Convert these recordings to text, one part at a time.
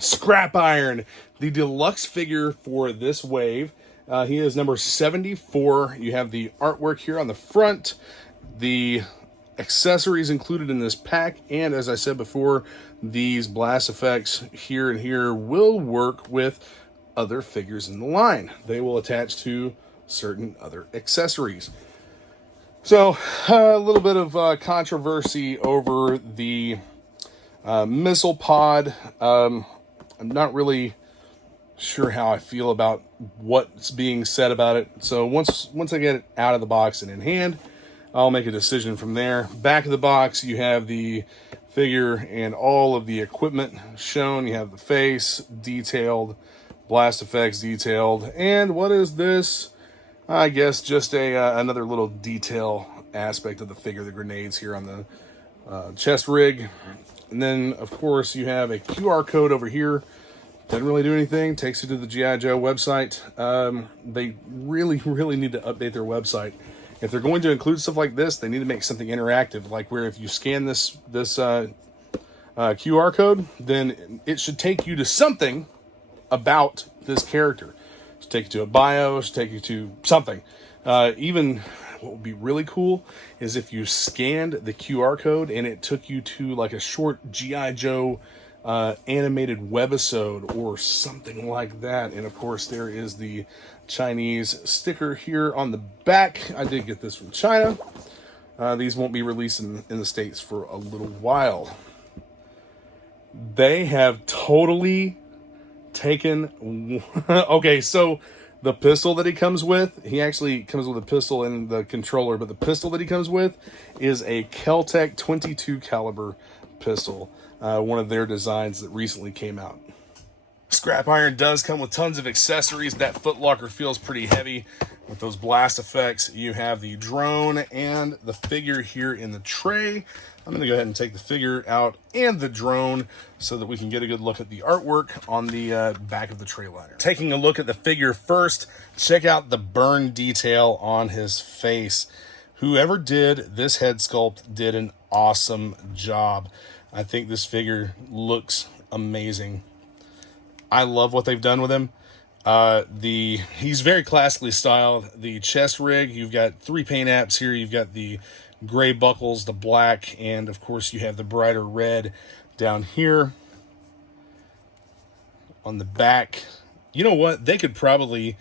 Scrap Iron, the deluxe figure for this wave. He is number 74. You have the artwork here on the front, the accessories included in this pack, and as I said before, these blast effects here and here will work with other figures in the line. They will attach to certain other accessories. So a little bit of controversy over the missile pod. I'm not really sure how I feel about what's being said about it. So once I get it out of the box and in hand, I'll make a decision from there. Back of the box, you have the figure and all of the equipment shown. You have the face detailed, blast effects detailed, and what is this? I guess just another little detail aspect of the figure, the grenades here on the chest rig. And then, of course, you have a QR code over here. Doesn't really do anything. Takes you to the GiJoe website. They really need to update their website. If they're going to include stuff like this, they need to make something interactive, like where if you scan this QR code, then it should take you to something about this character. It should take you to a bio, it should take you to something. Even what would be really cool is if you scanned the QR code and it took you to like a short G.I. Joe animated webisode or something like that. And of course there is the Chinese sticker here on the back. I did get this from China. These won't be released in the States for a little while. They have totally taken... Okay, so the pistol that he comes with, he actually comes with a pistol and the controller, but the pistol that he comes with is a Kel-Tec 22 caliber pistol. One of their designs that recently came out. Scrap Iron does come with tons of accessories. That footlocker feels pretty heavy with those blast effects. You have the drone and the figure here in the tray. I'm going to go ahead and take the figure out and the drone so that we can get a good look at the artwork on the back of the tray liner. Taking a look at the figure first, check out the burn detail on his face. Whoever did this head sculpt did an awesome job. I think this figure looks amazing. I love what they've done with him. He's very classically styled. The chest rig, you've got 3 paint apps here. You've got the gray buckles, the black, and of course you have the brighter red down here on the back. You know what? They could probably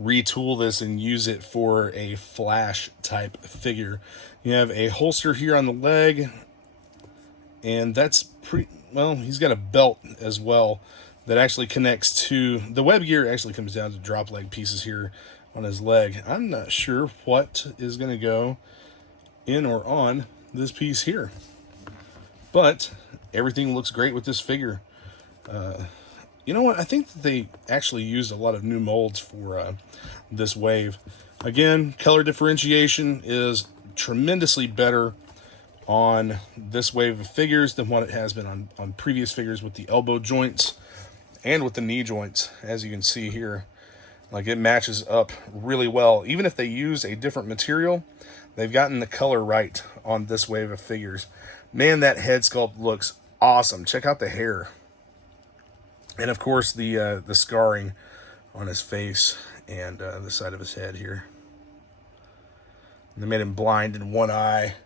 retool this and use it for a Flash type figure. You have a holster here on the leg, and that's pretty, well, he's got a belt as well that actually connects to, the web gear actually comes down to drop leg pieces here on his leg. I'm not sure what is going to go in or on this piece here, but everything looks great with this figure. You know what? I think that they actually used a lot of new molds for this wave. Again, color differentiation is tremendously better on this wave of figures than what it has been on previous figures with the elbow joints and with the knee joints. As you can see here, like, it matches up really well. Even if they use a different material, they've gotten the color right on this wave of figures. Man, that head sculpt looks awesome. Check out the hair. And of course the scarring on his face and the side of his head here. And they made him blind in one eye.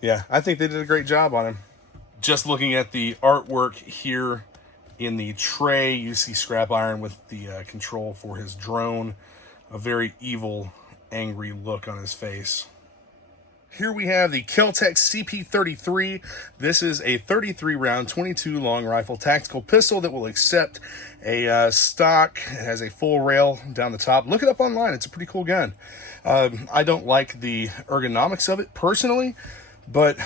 Yeah, I think they did a great job on him. Just looking at the artwork here in the tray, you see Scrap Iron with the control for his drone. A very evil, angry look on his face. Here we have the Kel-Tec CP33. This is a 33 round, 22 long rifle tactical pistol that will accept a stock. It has a full rail down the top. Look it up online. It's a pretty cool gun. I don't like the ergonomics of it personally, but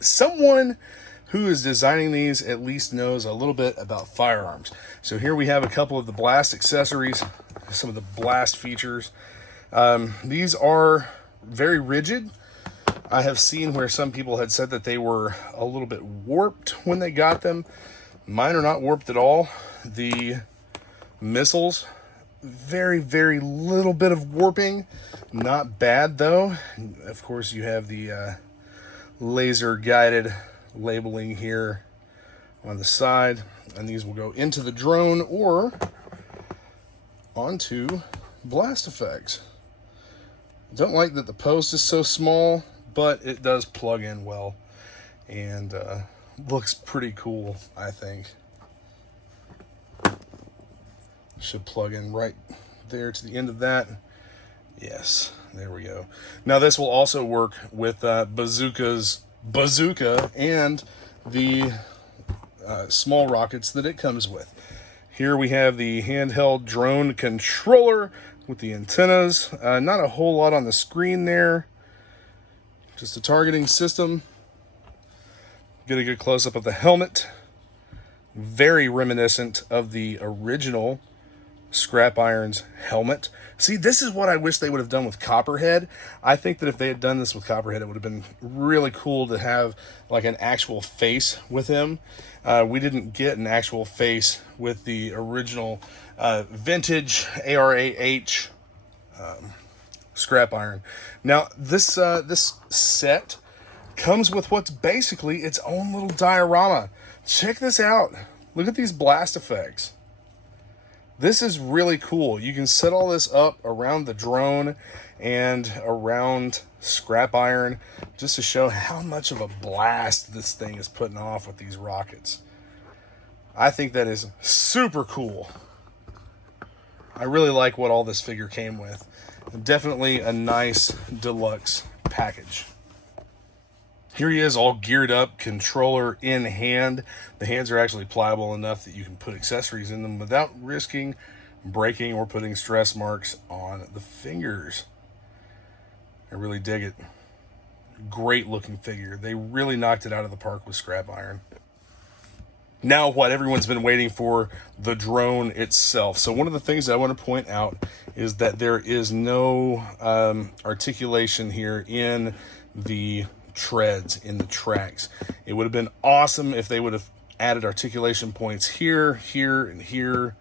someone who is designing these at least knows a little bit about firearms. So here we have a couple of the blast accessories, some of the blast features. These are very rigid. I have seen where some people had said that they were a little bit warped when they got them. Mine are not warped at all. The missiles, very little bit of warping. Not bad though. Of course you have the laser guided labeling here on the side, and these will go into the drone or onto blast effects. Don't like that the post is so small, but it does plug in well and looks pretty cool, I think. Should plug in right there to the end of that. Yes, there we go. Now this will also work with Bazooka and the small rockets that it comes with. Here we have the handheld drone controller with the antennas. Not a whole lot on the screen there. Just a targeting system. Get a good close-up of the helmet. Very reminiscent of the original Scrap Iron's helmet. See, this is what I wish they would have done with Copperhead. I think that if they had done this with Copperhead, it would have been really cool to have like an actual face with him. We didn't get an actual face with the original vintage ARAH Scrap Iron. Now, this set comes with what's basically its own little diorama. Check this out. Look at these blast effects. This is really cool. You can set all this up around the drone and around Scrap Iron just to show how much of a blast this thing is putting off with these rockets. I think that is super cool. I really like what all this figure came with. Definitely a nice deluxe package. Here he is, all geared up, controller in hand. The hands are actually pliable enough that you can put accessories in them without risking breaking or putting stress marks on the fingers. I really dig it. Great looking figure. They really knocked it out of the park with Scrap Iron. Now what everyone's been waiting for, the drone itself. So one of the things I want to point out is that there is no articulation here in the treads, in the tracks. It would have been awesome if they would have added articulation points here, here, and here,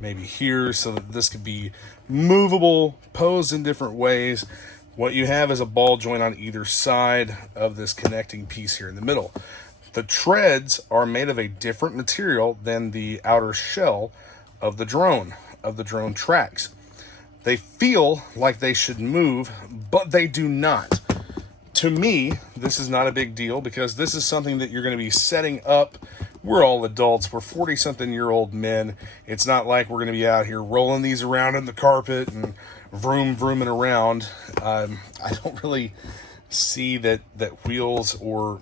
maybe here, so that this could be movable, posed in different ways. What you have is a ball joint on either side of this connecting piece here in the middle. The treads are made of a different material than the outer shell of the drone tracks. They feel like they should move, but they do not. To me, this is not a big deal because this is something that you're going to be setting up. We're all adults. We're 40-something-year-old men. It's not like we're going to be out here rolling these around in the carpet and vrooming around. I don't really see that wheels or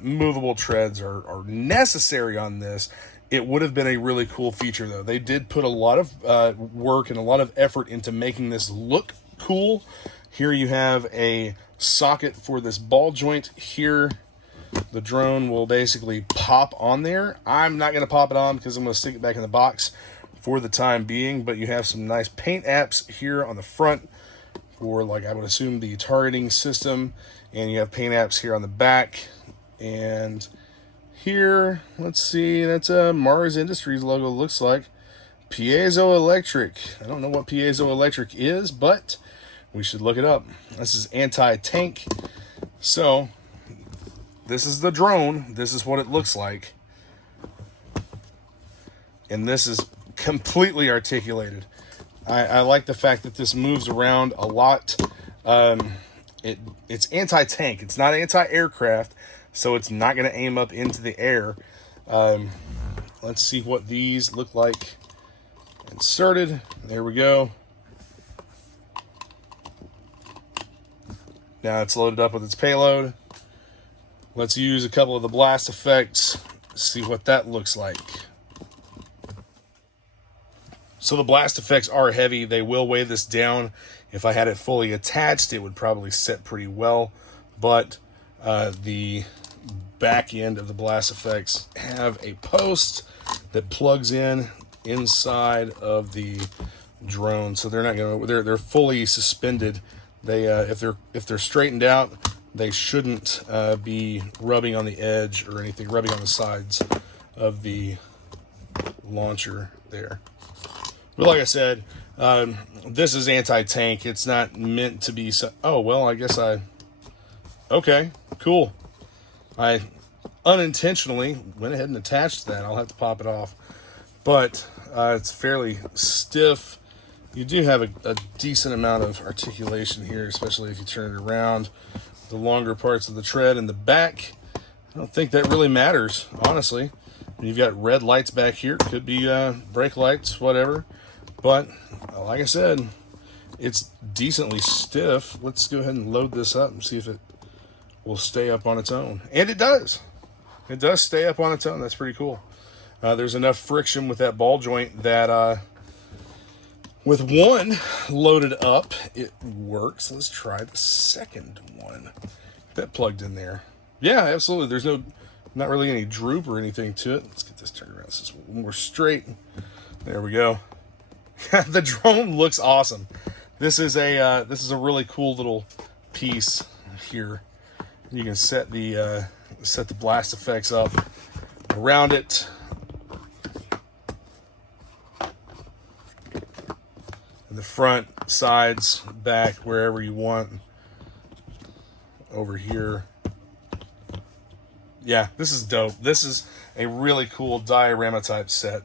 movable treads are necessary on this. It would have been a really cool feature, though. They did put a lot of work and a lot of effort into making this look cool. Here you have a socket for this ball joint here. The drone will basically pop on there. I'm not going to pop it on because I'm going to stick it back in the box for the time being, but you have some nice paint apps here on the front for, like, I would assume the targeting system, and you have paint apps here on the back. And here, let's see, that's a Mars Industries logo, looks like. Piezoelectric. I don't know what piezoelectric is, but we should look it up. This is anti-tank. So this is the drone. This is what it looks like. And this is completely articulated. I like the fact that this moves around a lot. It's anti-tank. It's not anti-aircraft, so it's not going to aim up into the air. Let's see what these look like inserted. There we go. Now it's loaded up with its payload. Let's use a couple of the blast effects, see what that looks like. So the blast effects are heavy. They will weigh this down. If I had it fully attached, it would probably set pretty well. But the back end of the blast effects have a post that plugs in inside of the drone. So they're not going to, they're fully suspended. They if they're straightened out, they shouldn't be rubbing on the edge or anything, rubbing on the sides of the launcher there. But like I said, this is anti-tank. It's not meant to be. Oh well, I guess okay, cool. I unintentionally went ahead and attached that. I'll have to pop it off. But it's fairly stiff. You do have a decent amount of articulation here, especially if you turn it around. The longer parts of the tread in the back, I don't think that really matters, honestly. You've got red lights back here. Could be brake lights, whatever. But, like I said, it's decently stiff. Let's go ahead and load this up and see if it will stay up on its own. And it does. It does stay up on its own. That's pretty cool. There's enough friction with that ball joint that with one loaded up, it works. Let's try the second one. Get that plugged in there. Yeah, absolutely. There's not really any droop or anything to it. Let's get this turned around so it's a little more straight. There we go. The drone looks awesome. This is a really cool little piece here. You can set the blast effects up around it. The front, sides, back, wherever you want. Over here. Yeah, this is dope. This is a really cool diorama type set.